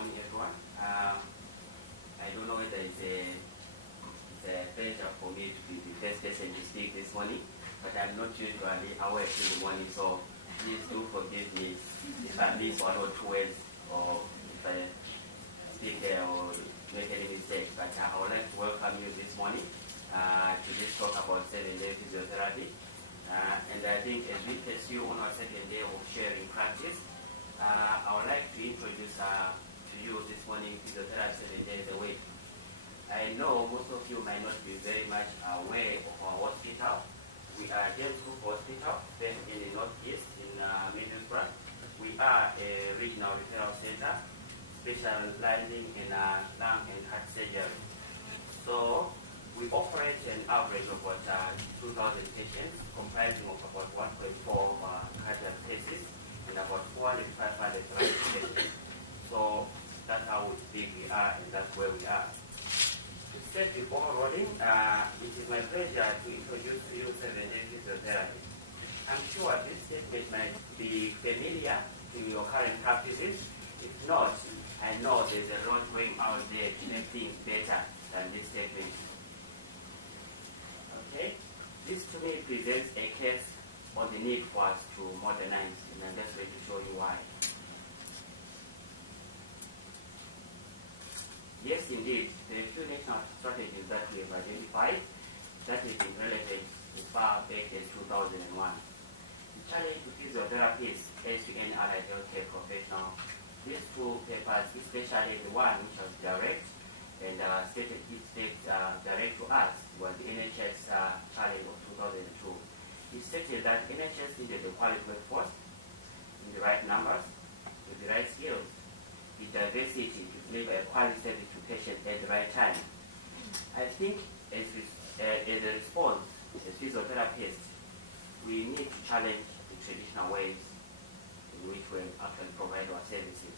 morning, everyone. I don't know whether it's a pleasure for me to be the first person to speak this morning, but I'm not usually awake in the morning, so please do forgive me if I miss one or two words or if I speak there or make any mistakes. But I would like to welcome you this morning to this talk about 7-day physiotherapy. And I think as we pursue on our second day of sharing practice, I would like to introduce to you this morning physiotherapy 7 days a week. I know most of you might not be very much aware of our hospital. We are James Cook Hospital, based in the Northeast in Middlesbrough. We are a regional referral center specializing in lung and heart surgery. So we operate an average of about 2,000 patients, comprising of about 1.4 cardiac cases and about 400 to 500 thoracic patients. So that's how big we are, and that's where we are. To set the ball rolling, it is my pleasure to introduce to you 7-day physiotherapy. I'm sure this statement might be familiar to your current practices. If not, I know there's a lot going out there to make things better than this statement. Okay? This to me presents a case on the need for us to modernize, and I'm just going to show you why. Yes, indeed, there are two national strategies that we have identified that have been relevant as far back as 2001. The challenge to physiotherapists as to any allied healthcare professional, these two papers, especially the one which was direct and stated direct to us, was the NHS challenge of 2002. It stated that NHS needed the quality workforce in the right numbers, with the right skills, the diversity to deliver a quality service to patients at the right time. I think as a response, as physiotherapists, we need to challenge the traditional ways in which we actually provide our services.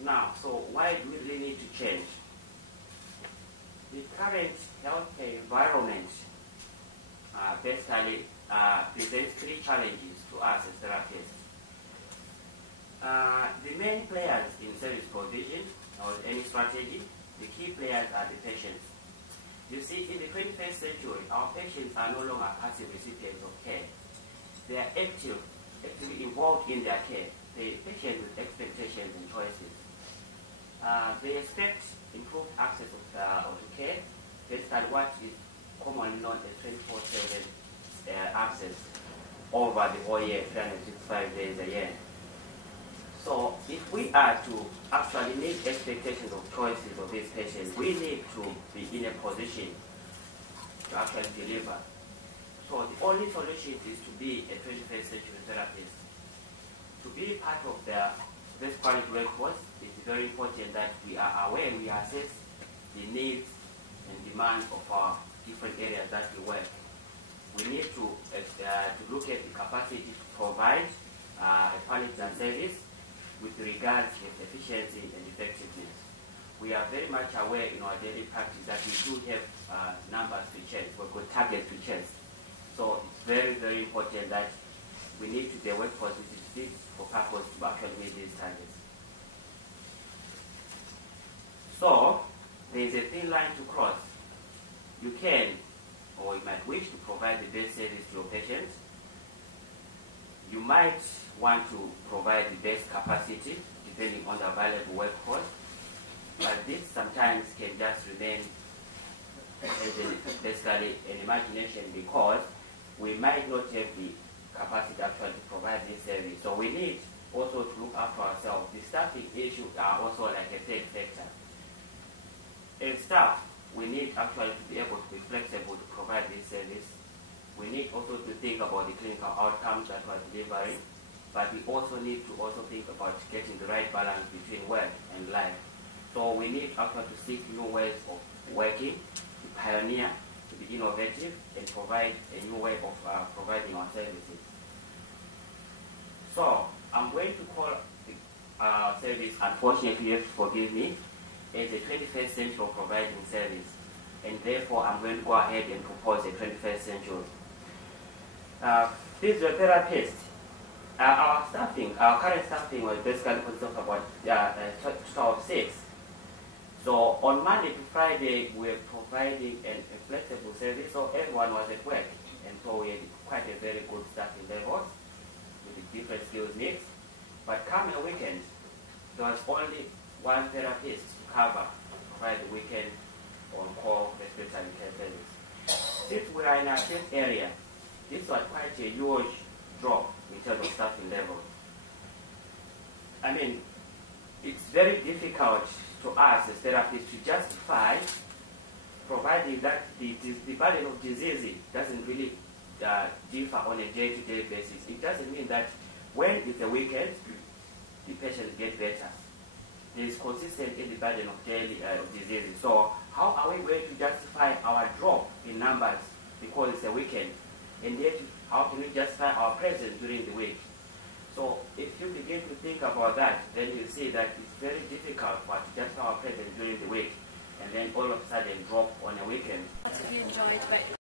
Now, so why do we really need to change? The current healthcare environment basically presents three challenges to us as therapists. The main players in service provision or any strategy, the key players are the patients. You see, in the 21st century, our patients are no longer passive recipients of care. They are actively involved in their care. They patients with expectations and choices. They expect improved access to care based on what is commonly known as 24/7 access over the whole year, 365 days a year. So if we are to actually meet expectations of choices of these patients, we need to be in a position to actually deliver. So the only solution is to be a 21st century therapist. To be part of the best quality workforce, it is very important that we are aware, we assess the needs and demands of our different areas that we work. We need to look at the capacity to provide a quality and service with regards to efficiency and effectiveness. We are very much aware in our daily practice that we do have numbers to chase, we've got targets to chase. So it's very, very important that we need to be a workforce which is fit for purpose to actually meet these targets. So there is a thin line to cross. You can, or you might wish to provide the best service to your patients. You might want to provide the best capacity depending on the available workforce, but this sometimes can just remain as basically an imagination because we might not have the capacity actually to provide this service. So we need also to look after ourselves. The staffing issues are also like a third factor. As staff, we need actually to be able to be flexible to provide this service. We need also to think about the clinical outcomes that we're delivering, but we also need to also think about getting the right balance between work and life. So we need actually to seek new ways of working, to pioneer, to be innovative, and provide a new way of providing our services. So I'm going to call the service, unfortunately, you have to forgive me, as a 21st century of providing service. And therefore, I'm going to go ahead and propose a 21st century. Physiotherapists, our staff staffing, our current staffing was basically consists of about total of 6. So on Monday to Friday, we're providing a flexible service, so everyone was at work. And so we had quite a very good staffing levels with the different skills needs. But come a weekend, there was only one therapist to cover, provide the weekend on-call respiratory care service. Since we are in a safe area, this was quite a huge drop in terms of staffing levels. I mean, it's very difficult to us as therapists to justify providing that the burden of disease doesn't really differ on a day-to-day basis. It doesn't mean that when it's a weekend, the patients get better. There is consistent in the burden of daily diseases. So how are we going to justify our drop in numbers because it's a weekend? And yet, how can we justify our presence during the week? So if you begin to think about that, then you see that it's very difficult for us to justify our presence during the week and then all of a sudden drop on a weekend. What have you enjoyed about